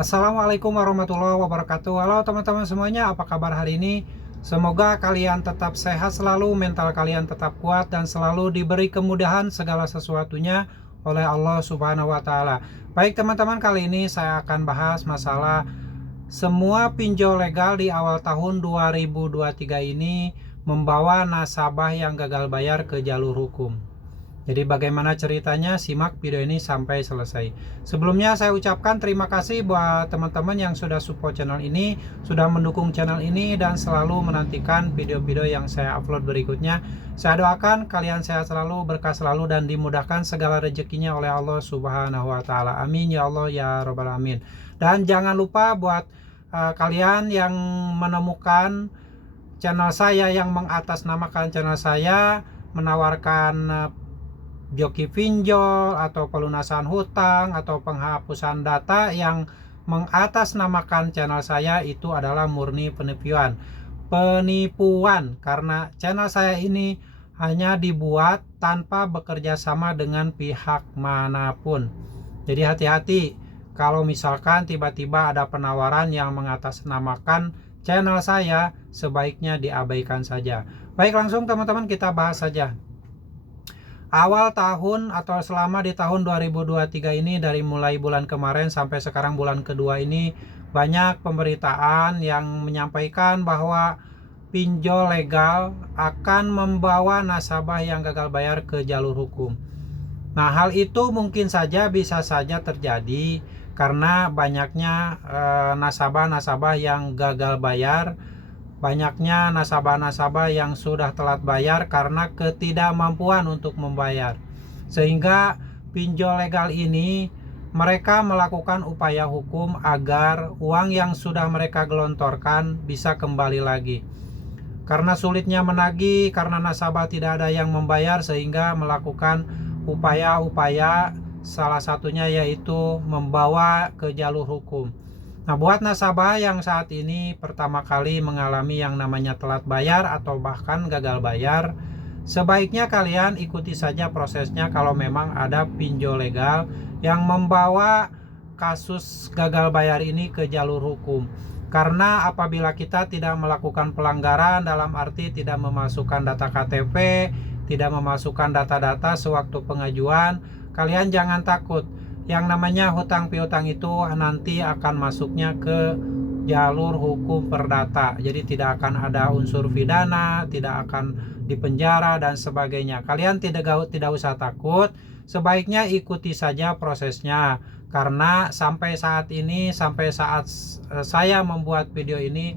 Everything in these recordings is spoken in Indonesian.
Assalamualaikum warahmatullahi wabarakatuh. Halo teman-teman semuanya, apa kabar hari ini? Semoga kalian tetap sehat selalu, mental kalian tetap kuat, dan selalu diberi kemudahan segala sesuatunya oleh Allah Subhanahu wa Ta'ala. Baik teman-teman, kali ini saya akan bahas masalah semua pinjol legal di awal tahun 2023 ini membawa nasabah yang gagal bayar ke jalur hukum. Jadi bagaimana ceritanya, simak video ini sampai selesai. Sebelumnya saya ucapkan terima kasih buat teman-teman yang sudah support channel ini, sudah mendukung channel ini, dan selalu menantikan video-video yang saya upload berikutnya. Saya doakan kalian sehat selalu, berkah selalu, dan dimudahkan segala rezekinya oleh Allah Subhanahu wa Ta'ala. Amin ya Allah ya Rabbal Alamin. Dan jangan lupa buat kalian yang menemukan channel saya, yang mengatasnamakan channel saya, menawarkan joki pinjol atau pelunasan hutang atau penghapusan data, yang mengatasnamakan channel saya itu adalah murni penipuan. Karena channel saya ini hanya dibuat tanpa bekerja sama dengan pihak manapun. Jadi hati-hati kalau misalkan tiba-tiba ada penawaran yang mengatasnamakan channel saya, sebaiknya diabaikan saja. Baik, langsung teman-teman kita bahas saja. Awal tahun atau selama di tahun 2023 ini, dari mulai bulan kemarin sampai sekarang bulan kedua ini, banyak pemberitaan yang menyampaikan bahwa pinjol legal akan membawa nasabah yang gagal bayar ke jalur hukum. Nah, hal itu mungkin saja, bisa saja terjadi karena banyaknya nasabah-nasabah yang gagal bayar, banyaknya nasabah-nasabah yang sudah telat bayar karena ketidakmampuan untuk membayar, sehingga pinjol legal ini mereka melakukan upaya hukum agar uang yang sudah mereka gelontorkan bisa kembali lagi. Karena sulitnya menagih, karena nasabah tidak ada yang membayar, sehingga melakukan upaya-upaya, salah satunya yaitu membawa ke jalur hukum. Nah, buat nasabah yang saat ini pertama kali mengalami yang namanya telat bayar atau bahkan gagal bayar, sebaiknya kalian ikuti saja prosesnya kalau memang ada pinjol legal yang membawa kasus gagal bayar ini ke jalur hukum. Karena apabila kita tidak melakukan pelanggaran, dalam arti tidak memasukkan data KTP, tidak memasukkan data-data sewaktu pengajuan, kalian jangan takut. Yang namanya hutang piutang itu nanti akan masuknya ke jalur hukum perdata. Jadi tidak akan ada unsur pidana, tidak akan dipenjara dan sebagainya. Kalian tidak usah takut. Sebaiknya ikuti saja prosesnya. Karena sampai saat ini, sampai saat saya membuat video ini,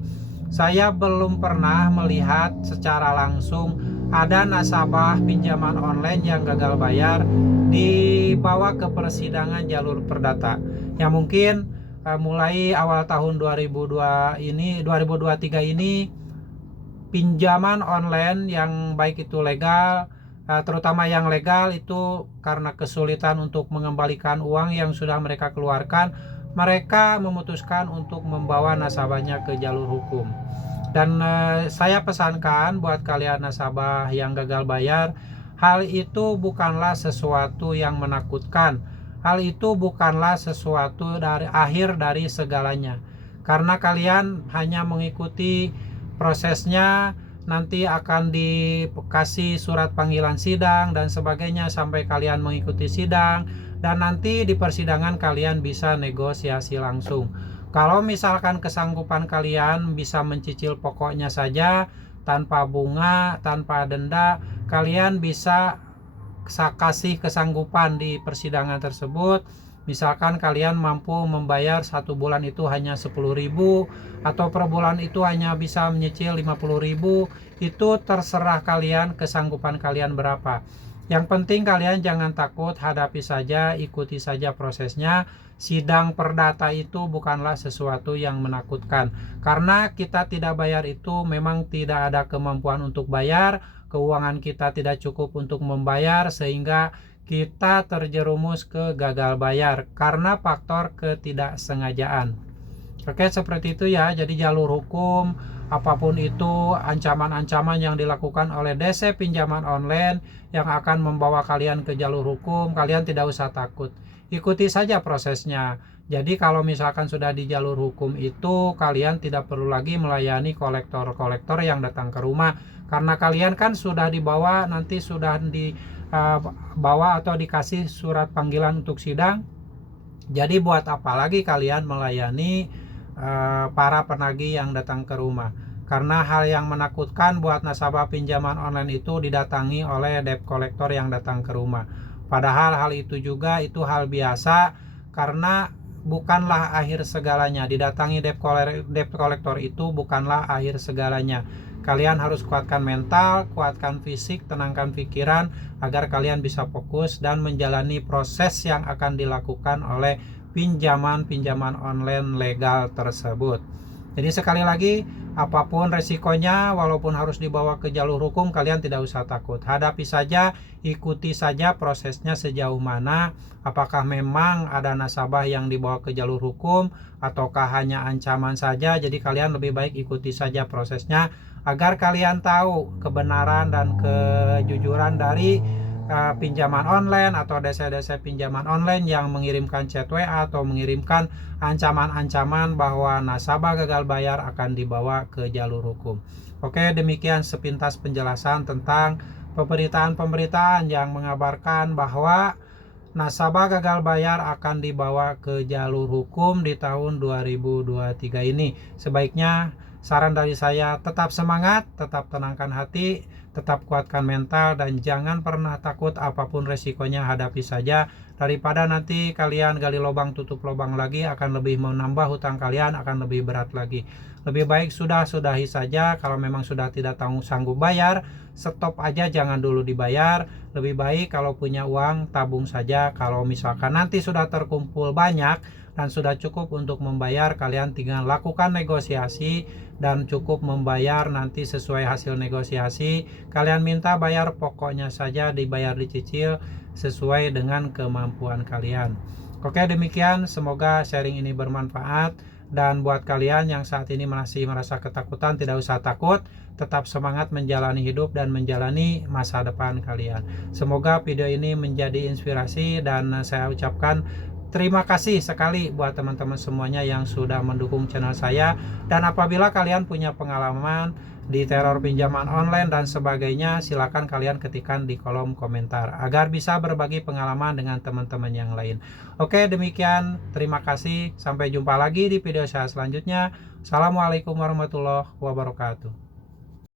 saya belum pernah melihat secara langsung ada nasabah pinjaman online yang gagal bayar dibawa ke persidangan jalur perdata. Yang mungkin mulai awal tahun 2023 ini, pinjaman online yang baik itu legal, terutama yang legal itu, karena kesulitan untuk mengembalikan uang yang sudah mereka keluarkan, mereka memutuskan untuk membawa nasabahnya ke jalur hukum. Dan saya pesankan buat kalian nasabah yang gagal bayar, hal itu bukanlah sesuatu yang menakutkan. Hal itu bukanlah sesuatu dari akhir dari segalanya. Karena kalian hanya mengikuti prosesnya, nanti akan dikasih surat panggilan sidang dan sebagainya sampai kalian mengikuti sidang, dan nanti di persidangan kalian bisa negosiasi langsung. Kalau misalkan kesanggupan kalian bisa mencicil pokoknya saja tanpa bunga, tanpa denda, kalian bisa kasih kesanggupan di persidangan tersebut. Misalkan kalian mampu membayar satu bulan itu hanya 10.000, atau per bulan itu hanya bisa menyicil 50.000, itu terserah kalian, kesanggupan kalian berapa. Yang penting kalian jangan takut, hadapi saja, ikuti saja prosesnya. Sidang perdata itu bukanlah sesuatu yang menakutkan. Karena kita tidak bayar itu memang tidak ada kemampuan untuk bayar, keuangan kita tidak cukup untuk membayar, sehingga kita terjerumus ke gagal bayar karena faktor ketidaksengajaan. Oke, seperti itu ya. Jadi jalur hukum, apapun itu ancaman-ancaman yang dilakukan oleh DC pinjaman online yang akan membawa kalian ke jalur hukum, kalian tidak usah takut. Ikuti saja prosesnya. Jadi kalau misalkan sudah di jalur hukum itu kalian tidak perlu lagi melayani kolektor-kolektor yang datang ke rumah, karena kalian kan sudah dibawa, nanti sudah dibawa atau dikasih surat panggilan untuk sidang. Jadi buat apa lagi kalian melayani para penagih yang datang ke rumah? Karena hal yang menakutkan buat nasabah pinjaman online itu didatangi oleh debt collector yang datang ke rumah. Padahal hal itu juga itu hal biasa, karena bukanlah akhir segalanya. Didatangi debt collector itu bukanlah akhir segalanya. Kalian harus kuatkan mental, kuatkan fisik, tenangkan pikiran agar kalian bisa fokus dan menjalani proses yang akan dilakukan oleh pinjaman online legal tersebut. Jadi sekali lagi, apapun resikonya, walaupun harus dibawa ke jalur hukum, kalian tidak usah takut. Hadapi saja, ikuti saja prosesnya sejauh mana. Apakah memang ada nasabah yang dibawa ke jalur hukum, ataukah hanya ancaman saja. Jadi kalian lebih baik ikuti saja prosesnya, agar kalian tahu kebenaran dan kejujuran dari pinjaman online atau desa-desa pinjaman online yang mengirimkan chat WA atau mengirimkan ancaman-ancaman bahwa nasabah gagal bayar akan dibawa ke jalur hukum. Oke, demikian sepintas penjelasan tentang pemberitaan-pemberitaan yang mengabarkan bahwa nasabah gagal bayar akan dibawa ke jalur hukum di tahun 2023 ini. Sebaiknya saran dari saya, tetap semangat, tetap tenangkan hati, tetap kuatkan mental, dan jangan pernah takut. Apapun resikonya hadapi saja, daripada nanti kalian gali lubang tutup lubang lagi, akan lebih menambah hutang kalian, akan lebih berat lagi. Lebih baik sudahi saja. Kalau memang sudah tidak sanggup bayar, stop aja, jangan dulu dibayar. Lebih baik kalau punya uang, tabung saja. Kalau misalkan nanti sudah terkumpul banyak dan sudah cukup untuk membayar, kalian tinggal lakukan negosiasi dan cukup membayar nanti sesuai hasil negosiasi. Kalian minta bayar pokoknya saja, dibayar dicicil sesuai dengan kemampuan kalian. Oke, demikian, semoga sharing ini bermanfaat. Dan buat kalian yang saat ini masih merasa ketakutan, tidak usah takut, tetap semangat menjalani hidup dan menjalani masa depan kalian. Semoga video ini menjadi inspirasi, dan saya ucapkan terima kasih sekali buat teman-teman semuanya yang sudah mendukung channel saya. Dan apabila kalian punya pengalaman di teror pinjaman online dan sebagainya, silakan kalian ketikkan di kolom komentar agar bisa berbagi pengalaman dengan teman-teman yang lain. Oke, demikian, terima kasih, sampai jumpa lagi di video saya selanjutnya. Assalamualaikum warahmatullahi wabarakatuh.